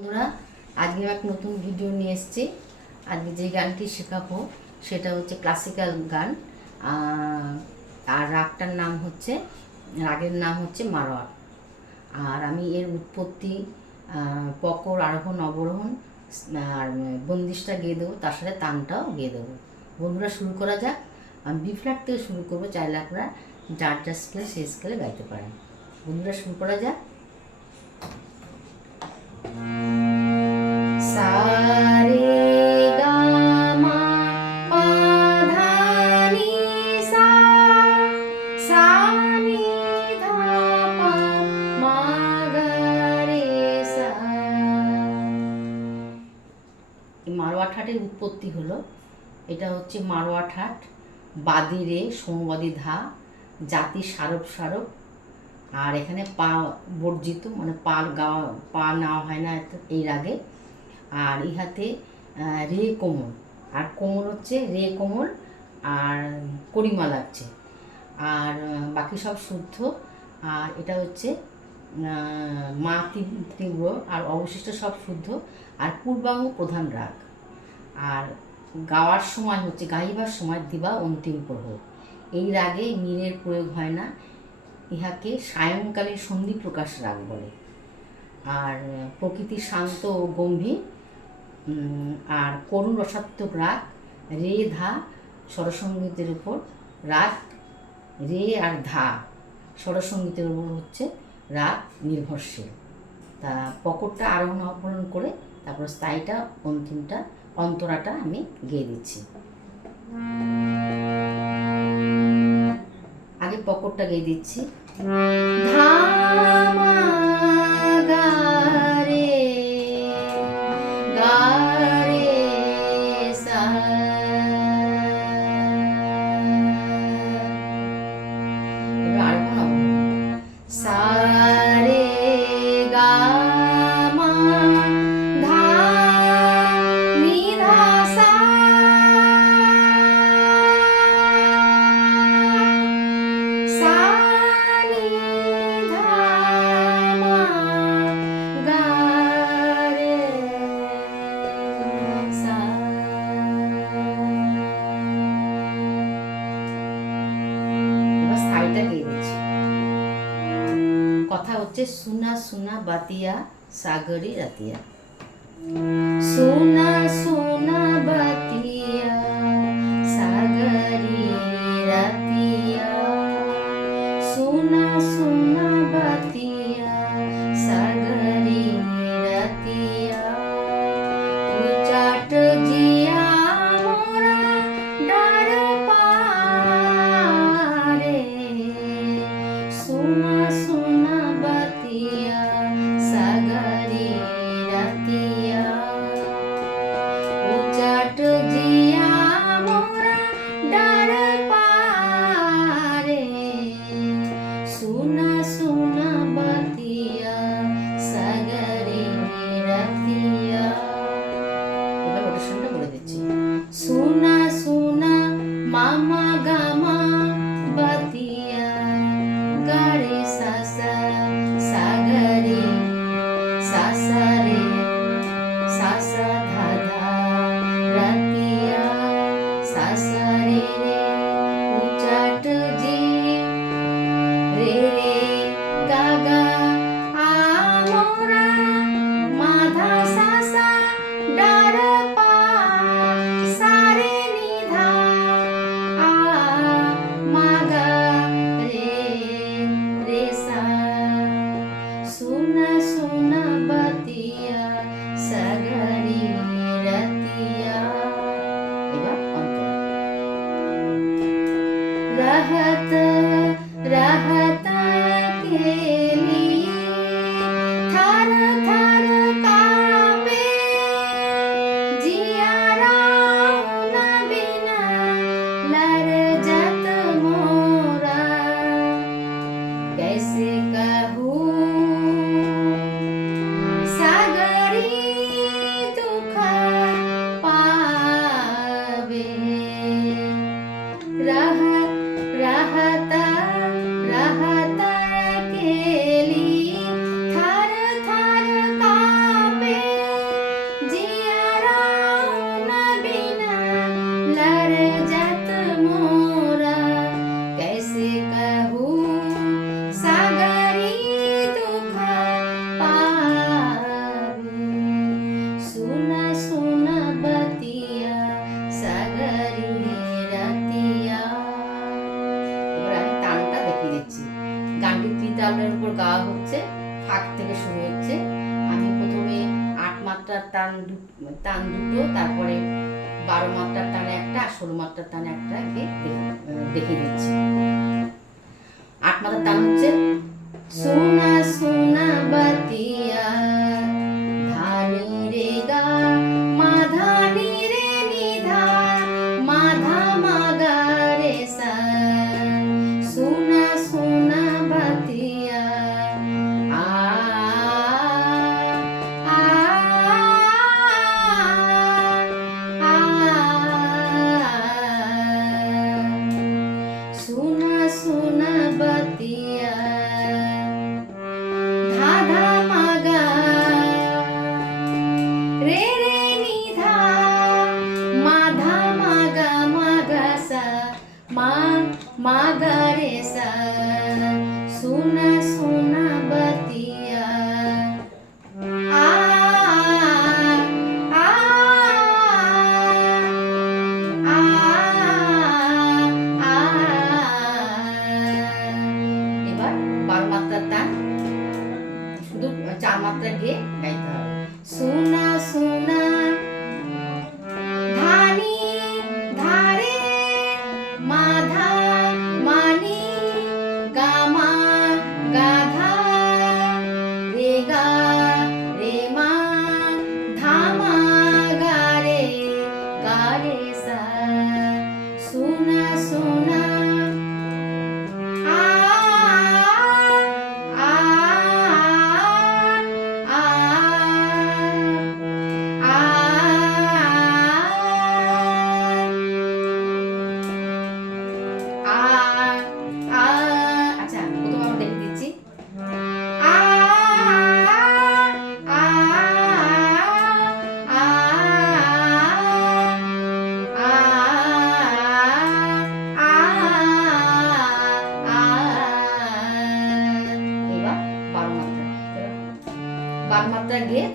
বন্ধুরা আজকে এক নতুন ভিডিও নিয়ে এসেছি। আজকে যে গানটি শেখাবো, সেটা হচ্ছে ক্লাসিক্যাল গান। আর রাগটার নাম হচ্ছে, রাগের নাম হচ্ছে মারোয়ার। আর আমি এর উৎপত্তি পকর, আরোহণ, অবরোহণ, আর বন্দিশটা গেয়ে দেবো, তার সাথে তানটাও গেয়ে দেবো। বন্ধুরা, শুরু করা যাক। আমি বি ফ্ল্যাট থেকে শুরু করব, চাইলে আপনারা যার যার স্কেলে সেই স্কেলে গাইতে পারেন। বন্ধুরা, শুরু করা যাক। সারে গামা পাধানি সা, সানি ধাপা মাগারে সা। এই মারোয়া ঠাটের উৎপত্তি হলো, এটা হচ্ছে মারোয়া ঠাট, বাদি রে, সমবাদী ধা, জাতি সারব সারব আর এখানে পা বর্জিত মানে পা গাওয়া পা নেওয়া হয় না এই রাগে আর ইহাতে রে কোমল। আর কোমল হচ্ছে রে কোমল আর করিমা লাগছে। আর বাকি সব শুদ্ধ। আর এটা হচ্ছে মা তীব- তীব্র। আর অবশিষ্ট সব শুদ্ধ। আর পূর্বাঙ্গ প্রধান রাগ। আর গাওয়ার সময় হচ্ছে গাইবার সময় দিবা অন্তিম প্রহর। এই রাগে নীলের প্রয়োগ হয় না। ইহাকে সায়ংকালীন সন্ধি প্রকাশ রাগ বলে। আর প্রকৃতি শান্ত ও গম্ভীর আর করুণ রসাত্মক রাগ, রে ধা, স্বরসঙ্গীতের উপর রাগ, রে আর ধা, স্বরসঙ্গীতের উপর হচ্ছে রাগ নির্ভরশীল। তা পকরটা আরোহণ অপহরণ করে তারপর স্থায়ীটা, অন্তিমটা, অন্তরাটা আমি গেয়ে দিচ্ছি। গিয়ে গেয়ে দিচ্ছি। ধামা হচ্ছে সোনা সোনা বাতিয়া সাগরী রাতিয়া। সোনা সোনা তালের উপর গাওয়া হচ্ছে ফাঁক থেকে শুরু হচ্ছে। আমি প্রথমে আট মাত্রার টান টান দুটো, তারপরে বারো মাত্রার টান একটা আর ষোলো মাত্রার টান একটা দেখে দিচ্ছি। আট মাত্রার টান হচ্ছে माधा माग मागासा मा मागारेसा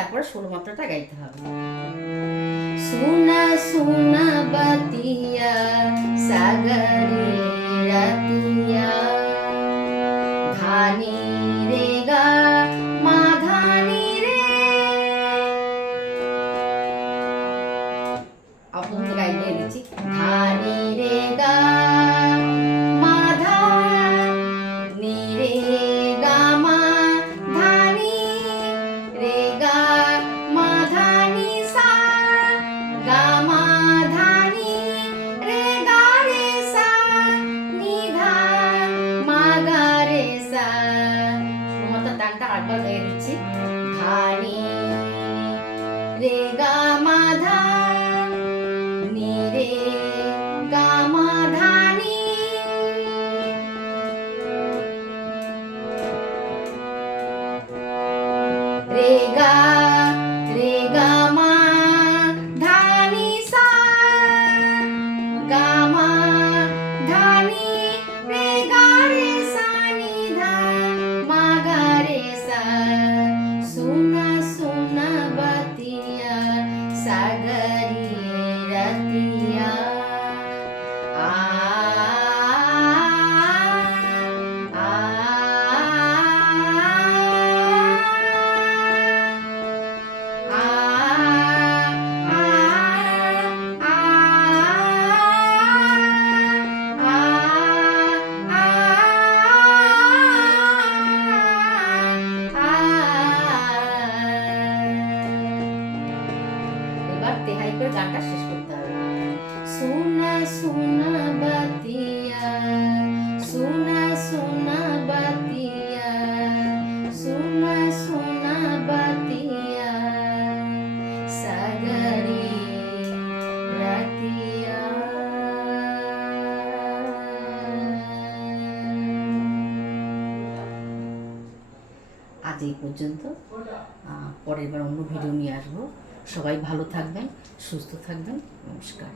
তারপরে ষোলো মাত্রাটা গাইতে হবে। সোনা সোনা বাতিয়া সাগরে রাতি रे गा माधा नी रे সোনা সোনা এই পর্যন্ত পরের বার অন্য ভিডিও নিয়ে আসব। সবাই ভালো থাকবেন, সুস্থ থাকবেন, নমস্কার।